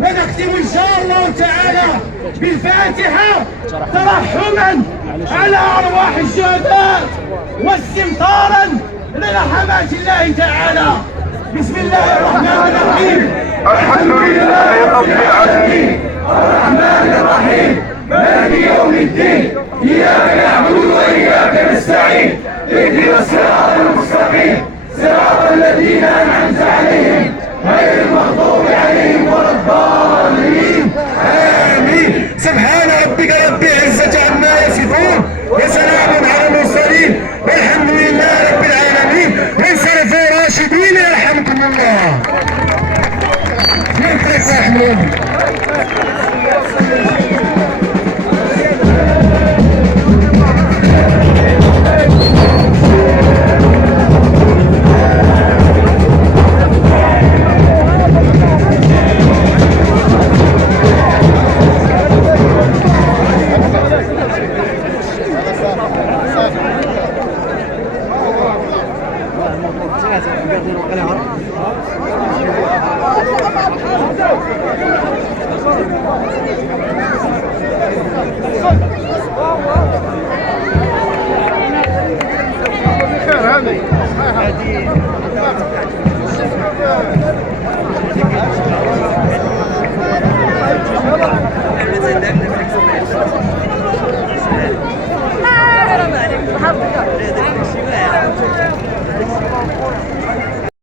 ونختم إن شاء الله تعالى بالفاتحة ترحما على أرواح الشهداء واستمطارا لرحمات الله تعالى. بسم الله الرحمن الرحيم. الحمد لله رب العالمين الرحمن الرحيم مالك يوم الدين إياك نعبد وإياك نستعين اهدنا الصراط المستقيم صراط الذين أنعمت عليهم غير المغضوب عليهم ولا الضالين آمين. سبحان ربك رب العزة عما يصفون وسلام على المرسلين والحمد لله رب العالمين. انصرفوا راشدين يرحمكم الله. هذه